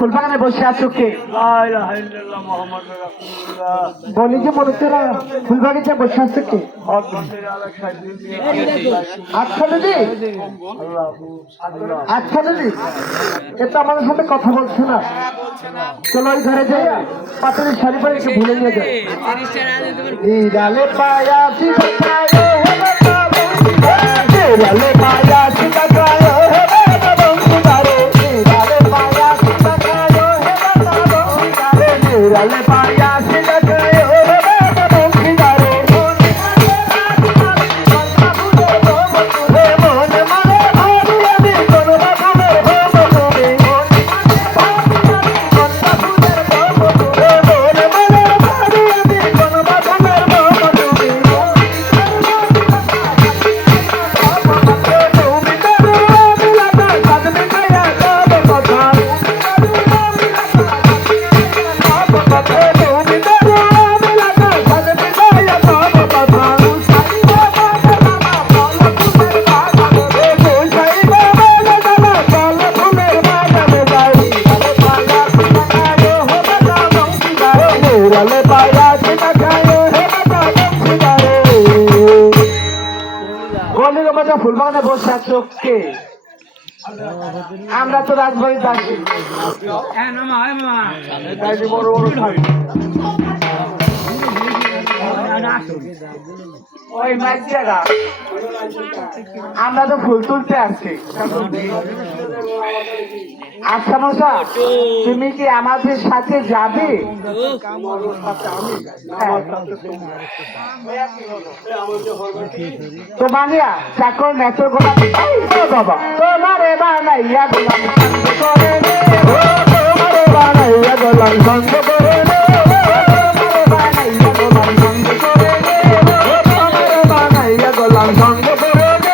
ফুলবাগানে বসে আছো কে? বলি যে মনুষ্যরা ফুলবাগিচা বসে আছে কে? আচ্ছা দিদি, আচ্ছা দিদি, এটা আমাদের সাথে কথা বলছে না। চলো ওই ঘরে যাই, পাথরের শাড়ি পরে একটু ভুলে নিয়ে যাই। ডালে পায়া ফুলবাগানে বসে আছো কে? আমরা তো রাজবাড়ি যাচ্ছি। ওই মাইজিয়ারা আমরা তো ফুল তুলতে আসছি। আচ্ছা মশা, তুমি কি আমাদের সাথে যাবে? তো বানিয়া চাকর নেচর গোলাম বাবা তোমারে বানাইয়া গোলাম করে রে, তোমারে বানাইয়া গোলাম সঙ্গ করে রে, বানাইয়া গোলাম সঙ্গ করে রে, তোমারে বানাইয়া গোলাম সঙ্গ করে রে।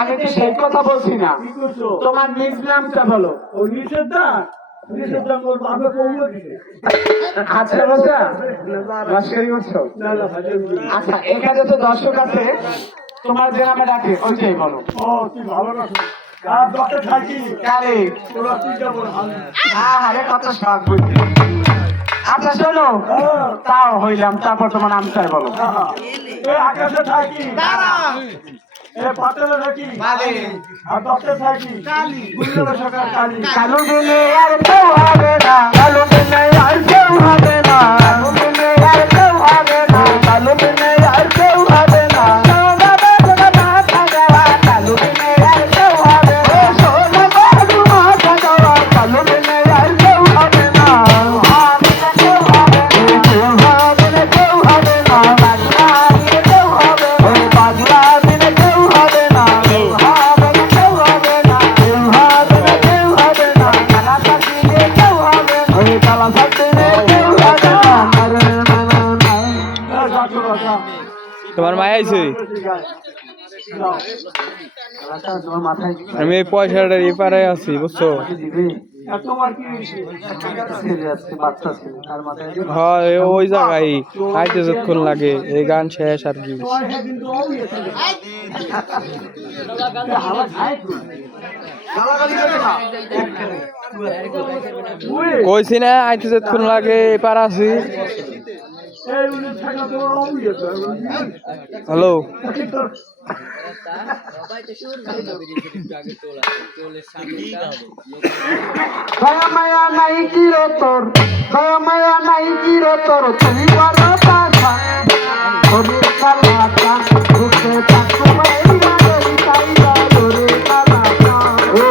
আমি তো সেই কথা বলছি না, তোমার নিজ নামটা বলো। আচ্ছা এখানে তো দর্শক আছে, তোমার যে নামে ডাকে ওইটাই বলো। কত শখ বুঝছি। আচ্ছা শোনো, তাও হইলাম, তারপর তোমার নামটাই বলো। আকাশে থাকি পাতলে থাকি আর দশে থাকি কালো দিনে আর কেউ হবে না, কালো দিনে আর কেউ হবে না, কালো দিনে আর কেউ হবে না, কালো দিনে আর কেউ হবে না, কালো দিনে আর কেউ হবে না, কালো দিনে আর কেউ হবে না, কেউ হবে না, কেউ হবে না, বাংলা দিনে কেউ হবে না, বাংলা দিনে কেউ হবে না, কেউ হবে না, কেউ হবে না, কেউ হবে না, কেউ হবে না, কালা সাথে কেউ হবে না, কালা সাথে কেউ হবে না। আমি এই পয়সাটার এপারে আছি বুঝছো হ্যাঁ ওই জায়গায় আইতে যতক্ষণ লাগে এই গান শেষ আর কি কইছি না আইতে যতক্ষণ লাগে এপার আছি হ্যালো দয়া মায়া নাই কিরো তোর দয়া মায়া নাই কিরো তোর তুমি বড় কথা ওরে কালাটা রুকে থাকো মাইয়া রে কাইয়া ওরে কালাটা ও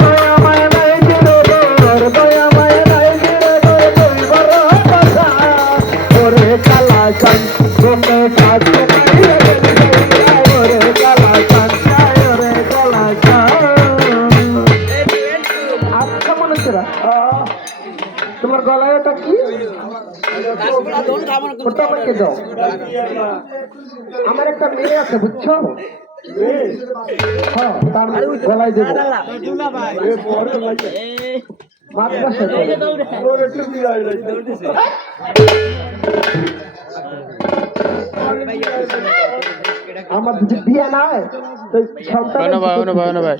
দয়া মায়া নাই কিরো তোর দয়া মায়া নাই কিরো তোর তুমি বড় কথা ওরে কালাটা রুকে থাকো মাইয়া রে কাইয়া ওরে কালাটা ওরে কালাটা তোমার গলায় ওটা কি ওটা আমাকে দাও আমার একটা মেয়ে আছে বুঝছো হ্যাঁ তার গলায় দেবো আমার যদি বিয়ে না হয় ভাই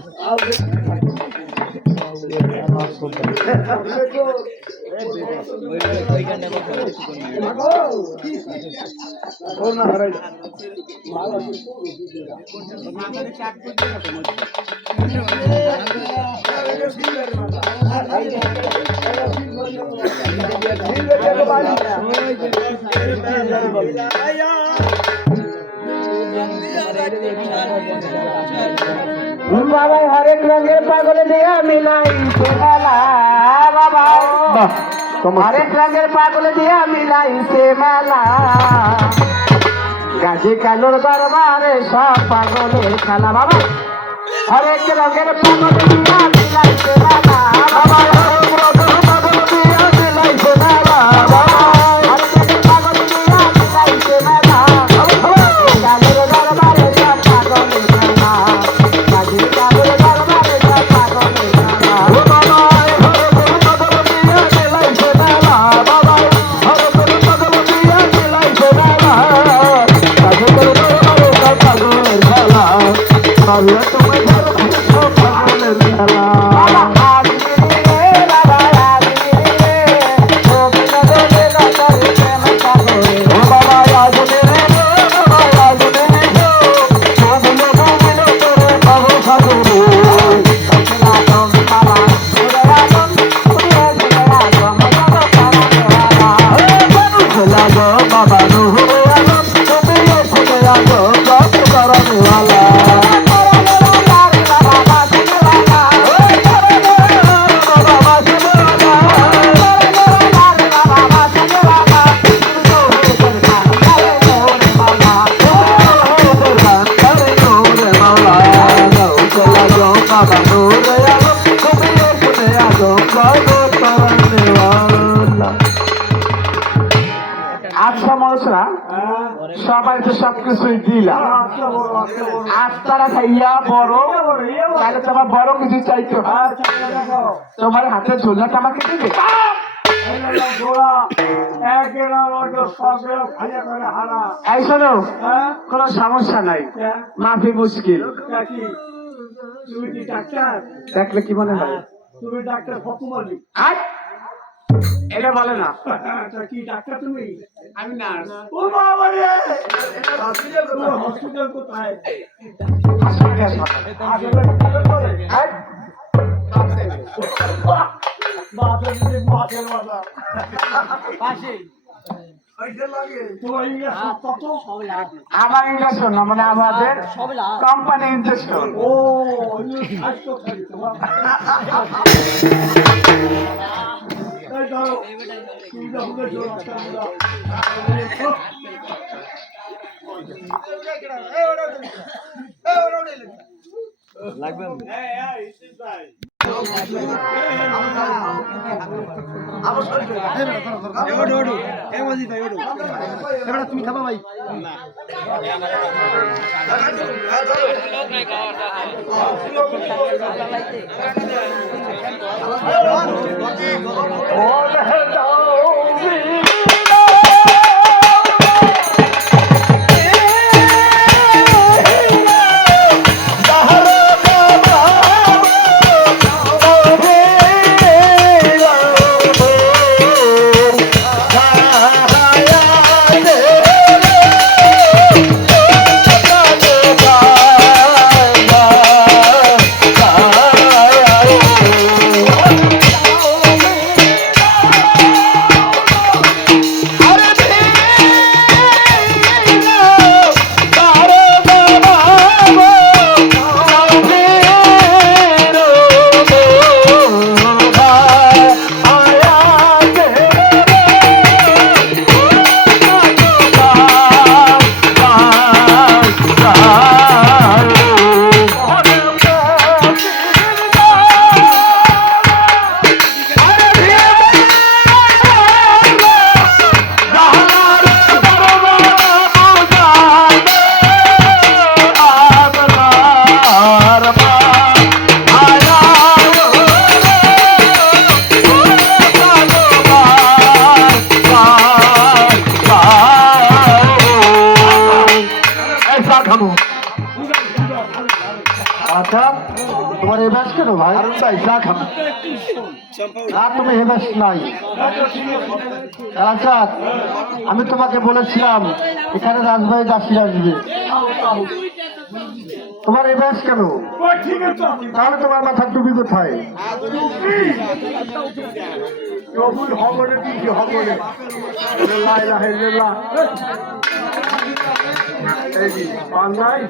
বাবা হরেক রঙের পাগল দিয়া মিলাই বাবা হরেক রঙের পাগল দিয়া মিলাইছে মেলা গাছে কালোর দরবারে সব পাগলের খেলা বাবা হরেক রঙের পাগল দিয়া মিলাইছে মেলা বাবা হরেক রঙের পাগল দিয়া মিলাইছে মেলা বাবা হরেক রঙের পাগল দিয়া মিলাইছে মেলা কালোর দরবারে সব পাগলের খেলা গাছে কালোর দরবারে সব পাগলের খেলা ও বাবা হরেক পাগল দিয়া মিলাইছে মেলা বাবা হরেক পাগল দিয়া মিলাইছে মেলা গাছে কালোর দরবারে সব পাগলের খেলা আল্লাহ তোমায় ধরো সব পাগলের খেলা আচ্ছা মানুষরা সবাই তো সবকিছুই দিলাম আপনারা খাইয়া বড় তাহলে তোমার বড় কিছু চাইতো তোমার হাতে ঝোলাটা আমাকে দিবে এই শোনো কোনো সমস্যা নাই মাফি মুশকিল দেখলে কি মনে হয় তুমি ডাক্তার ফকুমালি এটা বলে না কি ডাক্তার তুমি আমি নার্স ও বাবা রে হসপিটাল কোথায় আমার ইঞ্জেকশন না মানে আমাদের কোম্পানি ইঞ্জেকশন ও লাগবে তুমি খাবা ভাই আচ্ছা তোমার এই ব্যাস কেন ভাই চা খাবো আর তুমি এ ব্যাস নাই আচ্ছা আমি তোমাকে বলেছিলাম এখানে রাজবাড়ি দাসী আসবে তোমার এই ব্যাস কেন তাহলে তোমার মাথার টুপি কোথায়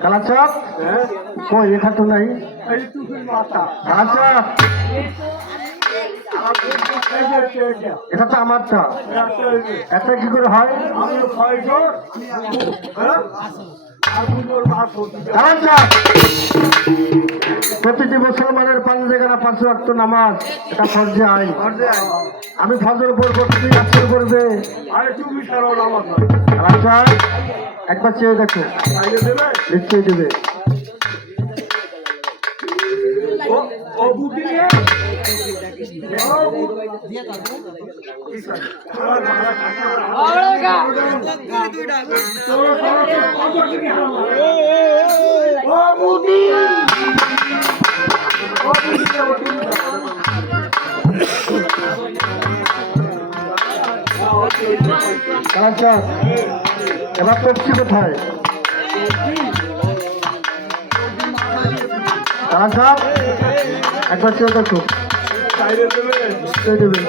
কালাচাঁদ কই লেখা তো নাই আচ্ছা এটা তো আমার চা এত কি করে হয় প্রতিটি মুসলমানের 5 জায়গা 5 ওয়াক্ত নামাজ এটা ফরজে আইন আমি ফজর পড়বো তুমি আসর করবে আচ্ছা একবার চেয়ে দেখো নিশ্চয়ই দেবে আচ্ছা এবার করছি কোথায় আচ্ছা একবার চেয়ে দেখো দেবে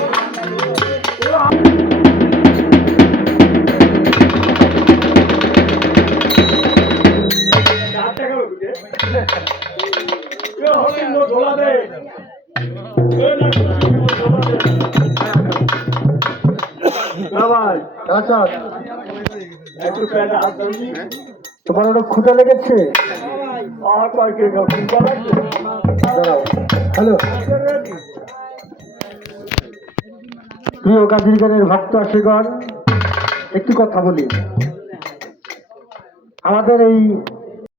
তোমার ওটা ক্ষুধা লেগেছে হ্যালো প্রিয় গাজীর গানের ভক্ত আশিগণ একটি কথা বলি আমাদের এই